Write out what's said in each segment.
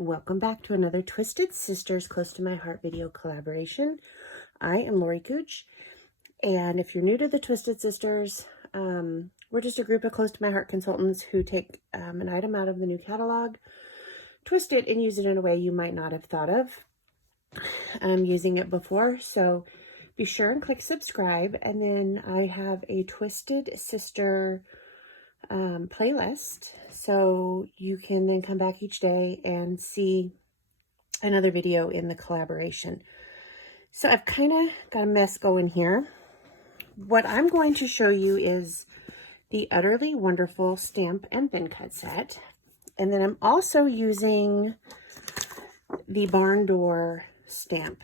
Welcome back to another Twisted Sisters Close to My Heart video collaboration. I am Lori Cooch, and if you're new to the Twisted Sisters, we're just a group of Close to My Heart consultants who take an item out of the new catalog, twist it, and use it in a way you might not have thought of using it before. So be sure and click subscribe, and then I have a Twisted Sister playlist, so you can then come back each day and see another video in the collaboration. So I've kind of got a mess going here. What I'm going to show you is the Utterly Wonderful stamp and thin cut set, and then I'm also using the Barn Door stamp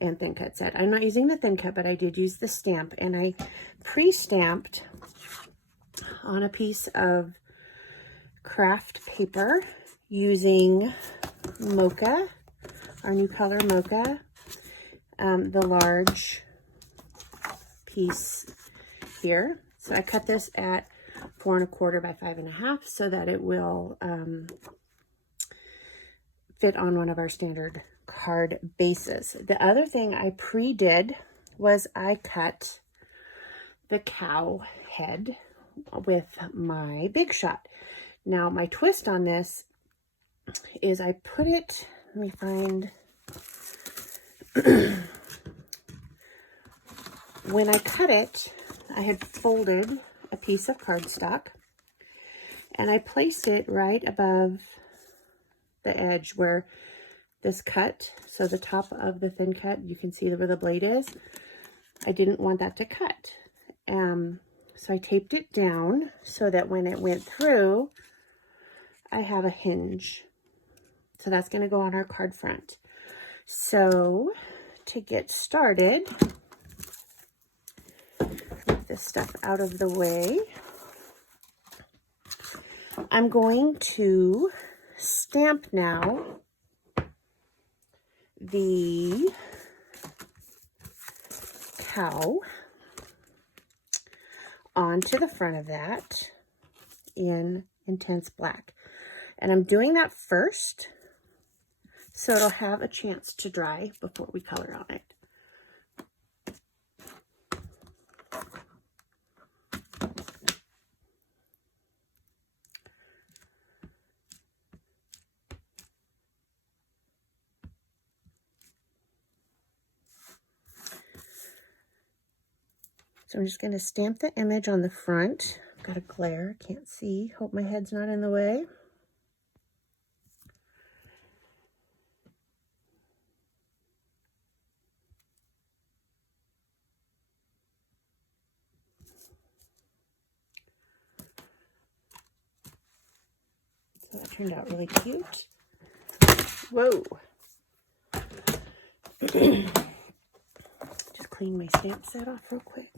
and thin cut set. I'm not using the thin cut, but I did use the stamp, and I pre-stamped on a piece of craft paper using Mocha, our new color Mocha, the large piece here. So I cut this at 4 1/4 by 5 1/2 so that it will fit on one of our standard card bases. The other thing I pre-did was I cut the cow head with my Big Shot. Now my twist on this is I put it, let me find, when I cut it, I had folded a piece of cardstock and I placed it right above the edge where this cut, so the top of the thin cut, you can see where the blade is. I didn't want that to cut. So I taped it down so that when it went through, I have a hinge. So that's going to go on our card front. So to get started, get this stuff out of the way, I'm going to stamp now the cow onto the front of that in intense black. And I'm doing that first so it'll have a chance to dry before we color on it. So I'm just going to stamp the image on the front. I've got a glare, can't see. Hope my head's not in the way. So that turned out really cute. Whoa. Just clean my stamp set off real quick.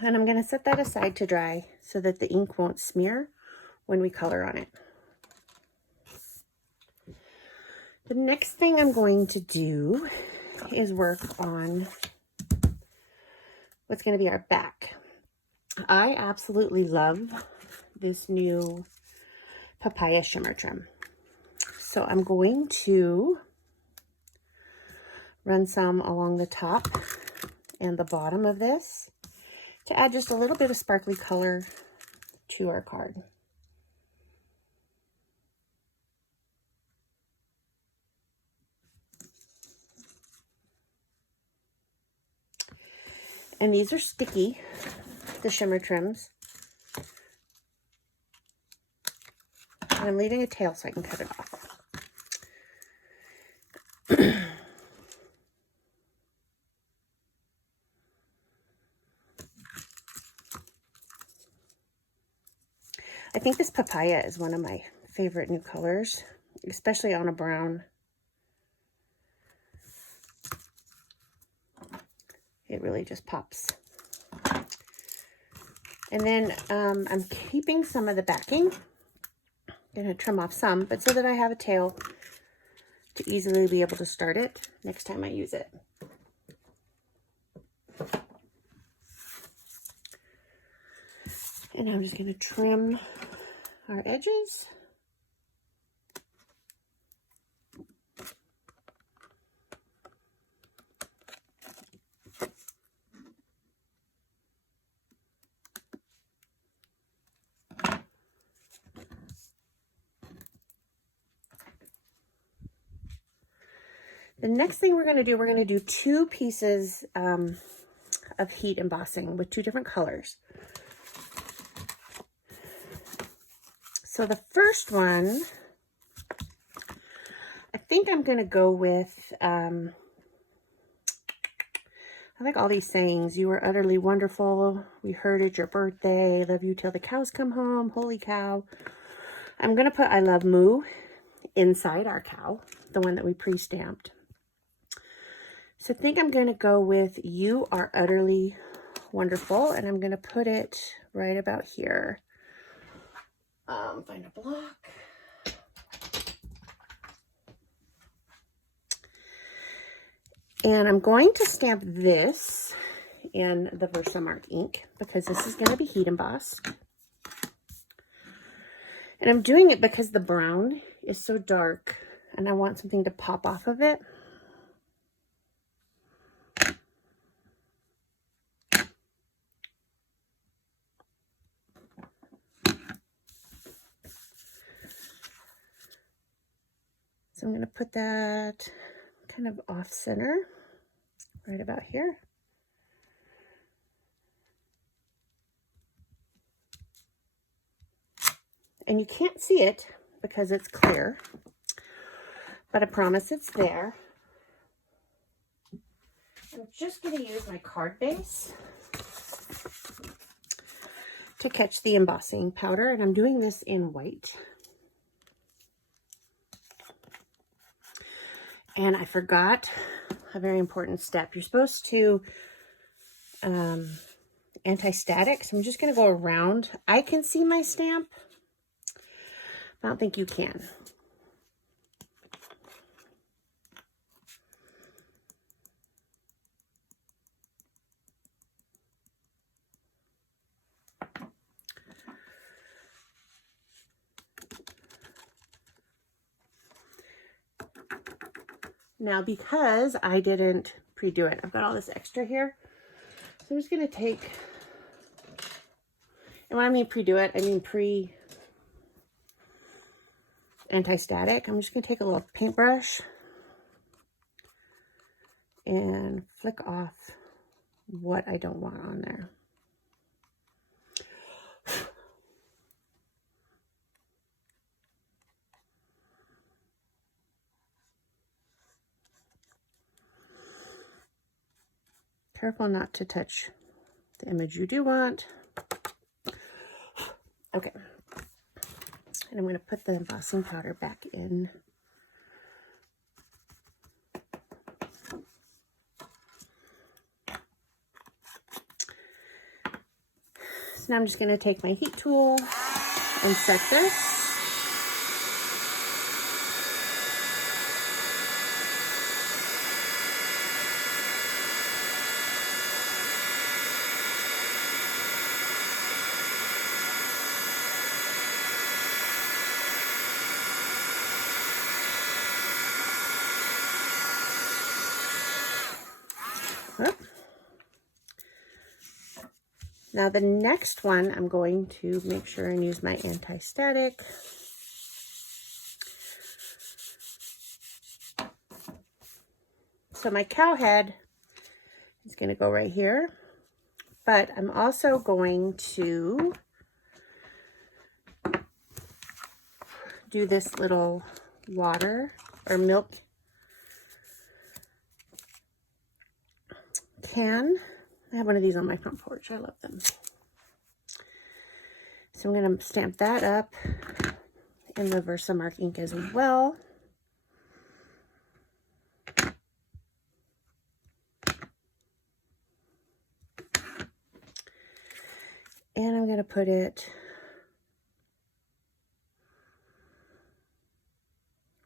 And I'm going to set that aside to dry so that the ink won't smear when we color on it. The next thing I'm going to do is work on what's going to be our back. I absolutely love this new papaya shimmer trim. So I'm going to run some along the top and the bottom of this to add just a little bit of sparkly color to our card. And these are sticky, the shimmer trims. And I'm leaving a tail so I can cut it off. I think this papaya is one of my favorite new colors, especially on a brown. It really just pops. And then I'm keeping some of the backing. I'm going to trim off some, but so that I have a tail to easily be able to start it next time I use it. And I'm just going to trim our edges. The next thing we're going to do 2 pieces of heat embossing with 2 different colors. So the first one, I think I'm going to go with, I like all these sayings. You are utterly wonderful. We heard it's your birthday. Love you till the cows come home. Holy cow. I'm going to put I love Moo inside our cow, the one that we pre-stamped. So I think I'm going to go with you are utterly wonderful, and I'm going to put it right about here. Find a block. And I'm going to stamp this in the Versamark ink because this is going to be heat embossed. And I'm doing it because the brown is so dark and I want something to pop off of it. So I'm going to put that kind of off center, right about here. And you can't see it because it's clear, but I promise it's there. I'm just going to use my card base to catch the embossing powder, and I'm doing this in white. And I forgot a very important step. You're supposed to anti-static, so I'm just going to go around. I can see my stamp. I don't think you can. Now, because I didn't pre-do it, I've got all this extra here. So I'm just going to take, and when I mean pre-do it, I mean anti-static. I'm just going to take a little paintbrush and flick off what I don't want on there. Careful not to touch the image you do want. Okay. And I'm going to put the embossing powder back in. So now I'm just going to take my heat tool and set this. Now the next one, I'm going to make sure and use my anti-static. So my cow head is going to go right here, but I'm also going to do this little water or milk can. I have one of these on my front porch. I love them. So I'm going to stamp that up in the Versamark ink as well. And I'm going to put it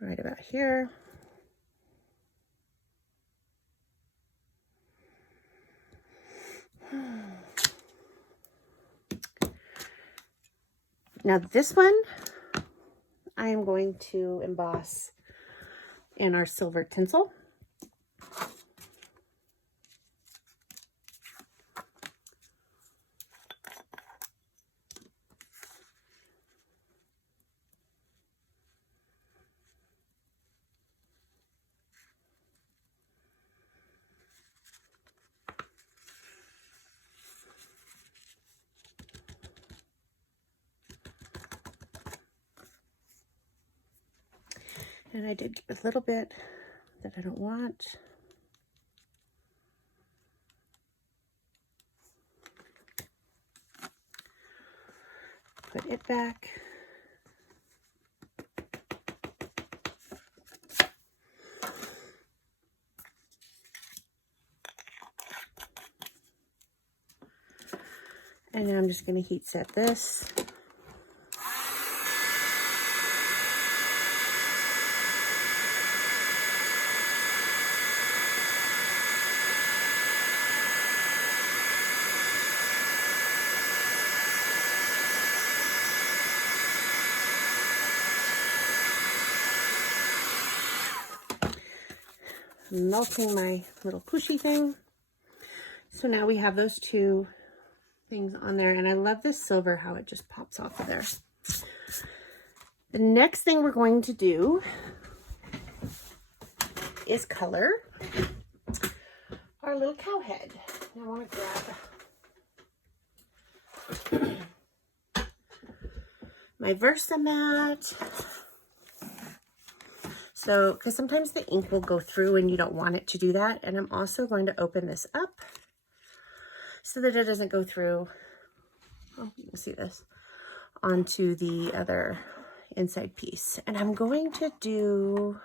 right about here. Now this one, I am going to emboss in our silver tinsel. And I did a little bit that I don't want. Put it back. And now I'm just going to heat set this. Melting my little pushy thing. So now we have those two things on there, and I love this silver, how it just pops off of there. The next thing we're going to do is color our little cow head. Now I want to grab my Versamat. So, because sometimes the ink will go through and you don't want it to do that. And I'm also going to open this up so that it doesn't go through, oh, you can see this, onto the other inside piece. And I'm going to do,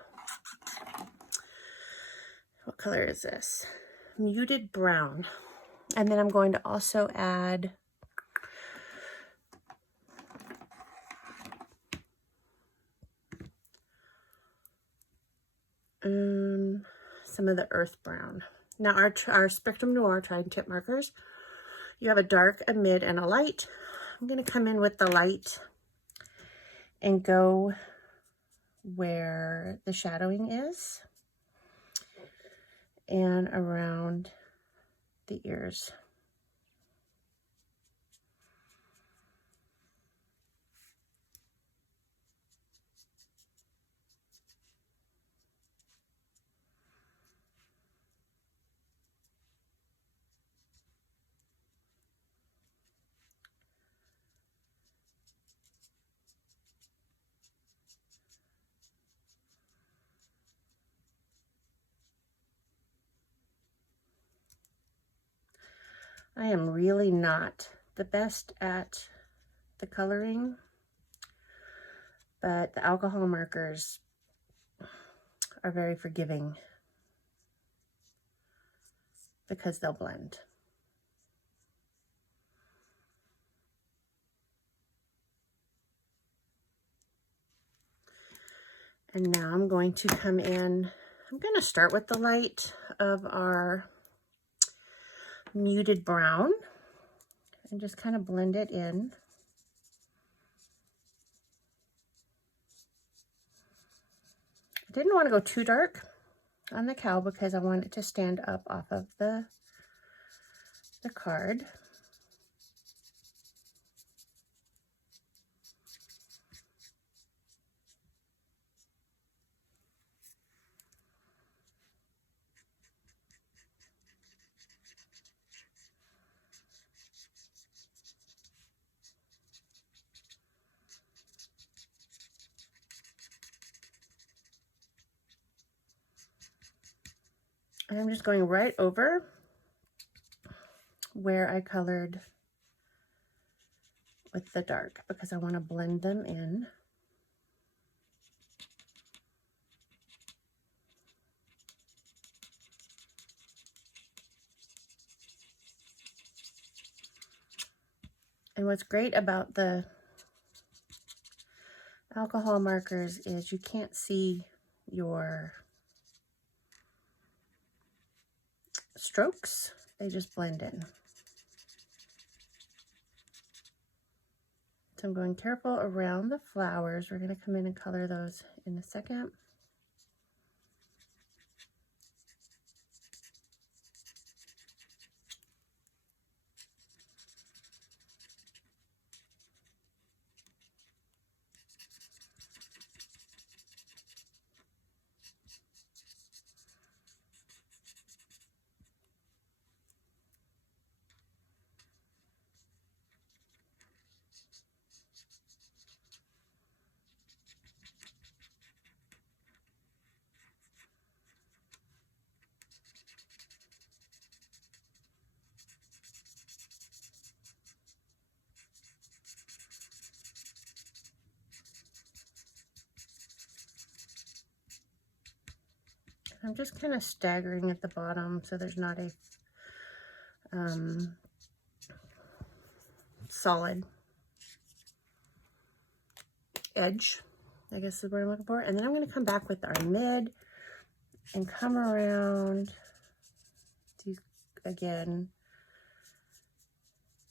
what color is this? Muted brown. And then I'm going to also add some of the earth brown. Now our Spectrum Noir tri-tip markers, you have a dark, a mid, and a light. I'm going to come in with the light and go where the shadowing is and around the ears. I am really not the best at the coloring, but the alcohol markers are very forgiving because they'll blend. And now I'm going to come in, I'm going to start with the light of our muted brown and just kind of blend it in. I didn't want to go too dark on the cow because I want it to stand up off of the card. And I'm just going right over where I colored with the dark because I want to blend them in. And what's great about the alcohol markers is you can't see your strokes, they just blend in. So I'm going careful around the flowers. We're going to come in and color those in a second. I'm just kind of staggering at the bottom so there's not a solid edge, I guess is what I'm looking for. And then I'm going to come back with our mid and come around to, again,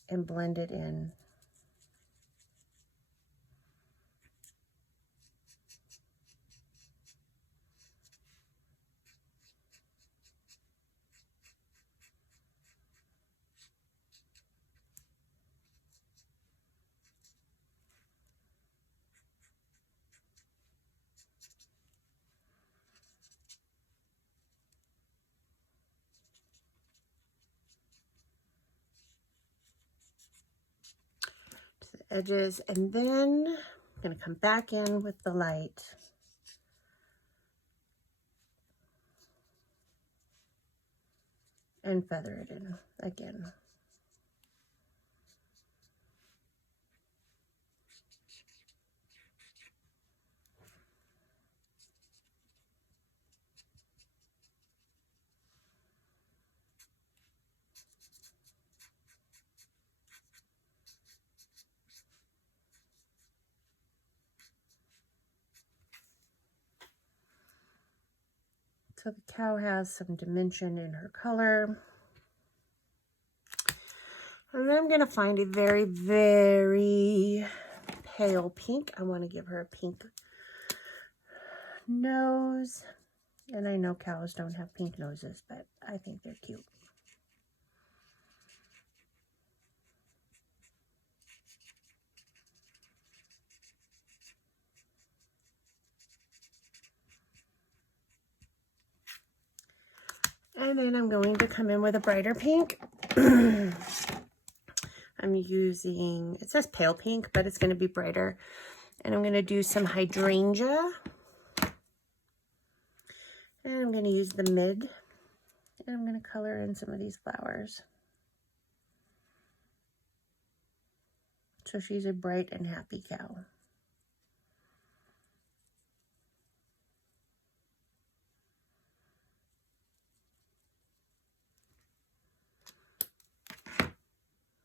and blend it in. Edges, and then I'm going to come back in with the light and feather it in again. So the cow has some dimension in her color. And then I'm going to find a very, very pale pink. I want to give her a pink nose. And I know cows don't have pink noses, but I think they're cute. And then I'm going to come in with a brighter pink. I'm using, it says pale pink, but it's going to be brighter. And I'm going to do some hydrangea. And I'm going to use the mid. And I'm going to color in some of these flowers. So she's a bright and happy cow.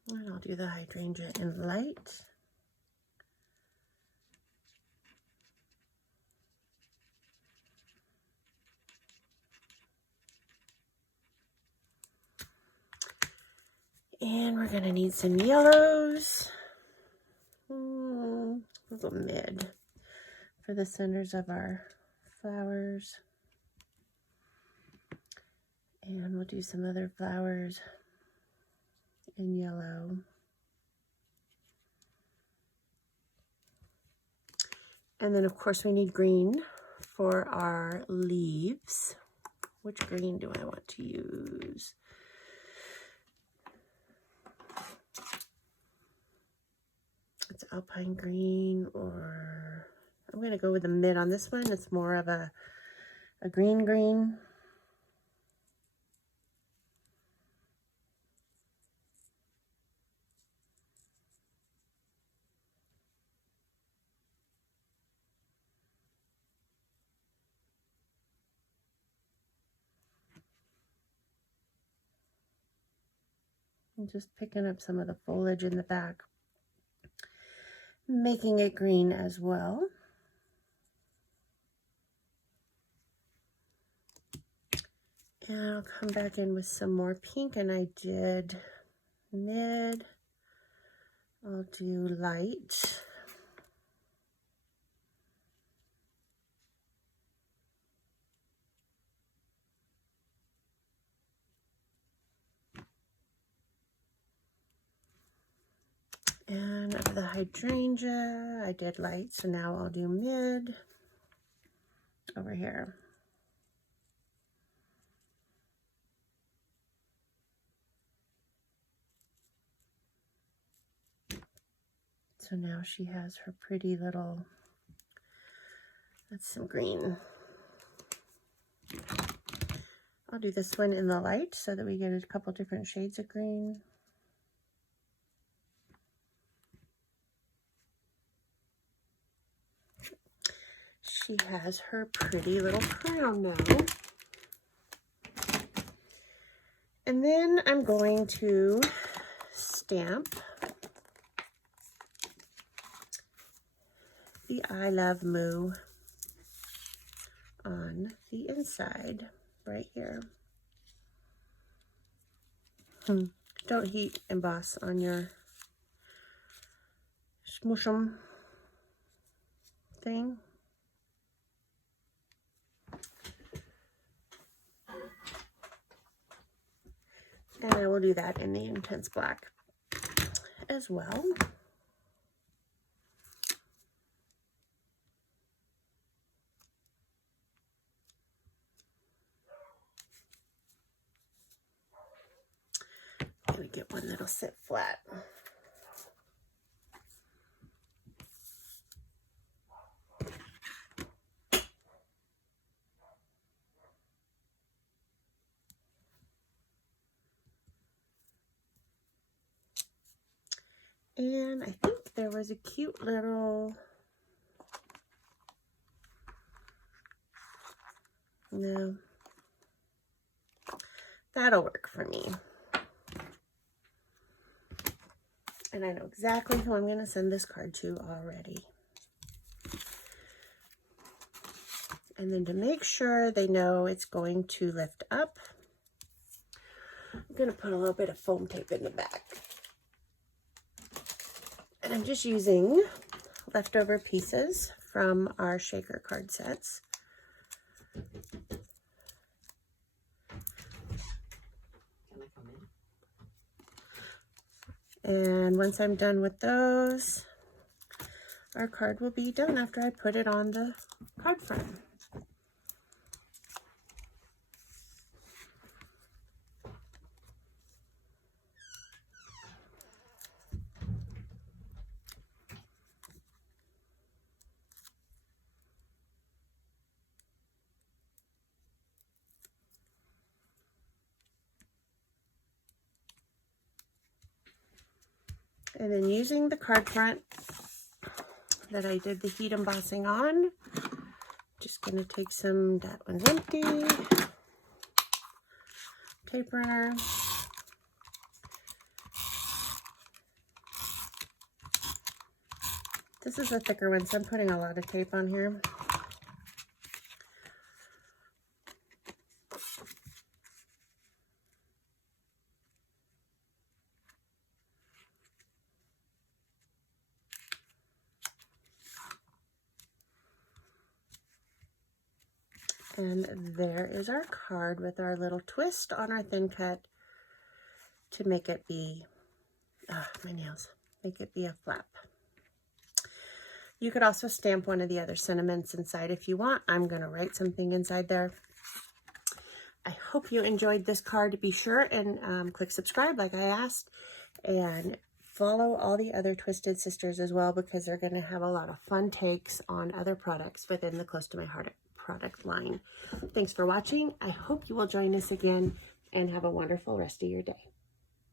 And I'll do the hydrangea in light. And we're going to need some yellows. A little mid for the centers of our flowers. And we'll do some other flowers in yellow. And then, of course, we need green for our leaves. Which green do I want to use? It's alpine green, or I'm going to go with the mid on this one. It's more of a green green. I'm just picking up some of the foliage in the back, making it green as well. And I'll come back in with some more pink, and I did mid, I'll do light. And of the hydrangea, I did light, so now I'll do mid over here. So now she has her pretty little, that's some green. I'll do this one in the light so that we get a couple different shades of green. She has her pretty little crown now. And then I'm going to stamp the I Love Moo on the inside right here. Don't heat emboss on your smushum thing. And I will do that in the intense black as well. I'm gonna get one that'll sit flat. And I think there was a cute little, no, that'll work for me. And I know exactly who I'm going to send this card to already. And then to make sure they know it's going to lift up, I'm going to put a little bit of foam tape in the back. And I'm just using leftover pieces from our shaker card sets. And once I'm done with those, our card will be done after I put it on the card front. And then using the card front that I did the heat embossing on, just going to take some, that one's empty, tape runner. This is a thicker one, so I'm putting a lot of tape on here. And there is our card with our little twist on our thin cut to make it be, my nails, make it be a flap. You could also stamp one of the other sentiments inside if you want. I'm going to write something inside there. I hope you enjoyed this card. Be sure and click subscribe like I asked, and follow all the other Twisted Sisters as well, because they're going to have a lot of fun takes on other products within the Close to My Heart product line. Thanks for watching. I hope you will join us again and have a wonderful rest of your day.